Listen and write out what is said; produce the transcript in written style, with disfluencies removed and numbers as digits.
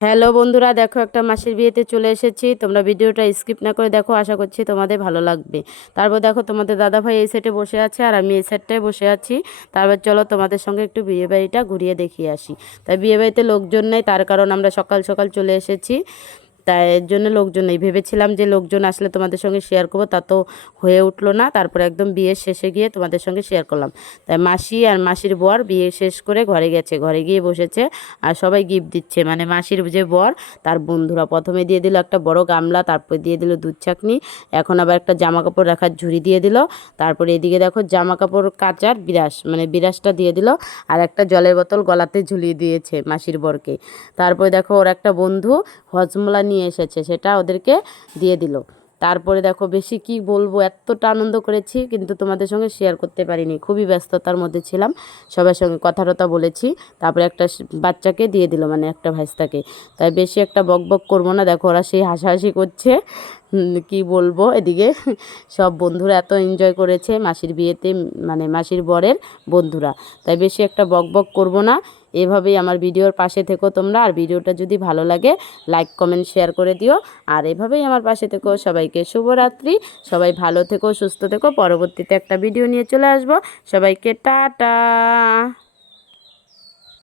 Hello বন্ধুরা, দেখো একটা মাসির বিয়েতে চলে এসেছি। তোমরা ভিডিওটা স্কিপ না করে দেখো, আশা করছি তোমাদের ভালো লাগবে। তারপর দেখো তোমাদের দাদাভাই এই সাইডে বসে আছে আর আমি এই সাইডটায় বসে আছি। তারপর চলো তোমাদের সঙ্গে একটু বিয়ে বাড়িটা ঘুরিয়ে দেখিয়ে আসি। তাই বিয়ে বাড়িতে লোকজন নেই, তার কারণ আমরা সকাল সকাল চলে এসেছি। তাই এর জন্য লোকজন নেই। ভেবেছিলাম যে লোকজন আসলে তোমাদের সঙ্গে শেয়ার করবো, তা তো হয়ে উঠলো না। তারপর একদম বিয়ের শেষে গিয়ে তোমাদের সঙ্গে শেয়ার করলাম। তাই মাসি আর মাসির বর বিয়ে শেষ করে ঘরে গেছে, ঘরে গিয়ে বসেছে আর সবাই গিফট দিচ্ছে। মানে মাসির যে বর তার বন্ধুরা প্রথমে দিয়ে দিল একটা বড় গামলা, তারপর দিয়ে দিল দুধ চাকনি, এখন আবার একটা জামা কাপড় রাখার ঝুড়ি দিয়ে দিল। তারপরে এদিকে দেখো জামা কাপড় কাচার বিরাস, মানে বিরাসটা দিয়ে দিল, আর একটা জলের বোতল গলাতে ঝুলিয়ে দিয়েছে মাসির বরকে। তারপরে দেখো ওর একটা বন্ধু হজমোলা নিয়ে এসেছে, সেটা ওদেরকে দিয়ে দিল। তারপরে দেখো বেশি কি বলবো, এতটা আনন্দ করেছি কিন্তু তোমাদের সঙ্গে শেয়ার করতে পারিনি, খুবই ব্যস্ততার মধ্যে ছিলাম। সবার সঙ্গে কথা টথা বলেছি। তারপরে একটা বাচ্চাকে দিয়ে দিল, মানে একটা ভাইস্তাকে। তাই বেশি একটা বক বক করবো না, দেখো ওরা সেই হাসাহাসি করছে। কি বলবো, এদিকে সব বন্ধুরা এত এনজয় করেছে মাসির বিয়েতে, মানে মাসির বরের বন্ধুরা। তাই বেশি একটা বক বক করবো না। এভাবেই আমার ভিডিওর পাশে থেকো তোমরা, আর ভিডিওটা যদি ভালো লাগে লাইক কমেন্ট শেয়ার করে দিও। আর এভাবেই আমার পাশে থেকো। সবাইকে শুভরাত্রি, সবাই ভালো থেকো, সুস্থ থেকো। পরবর্তীতে একটা ভিডিও নিয়ে চলে আসবো। সবাইকে টাটা।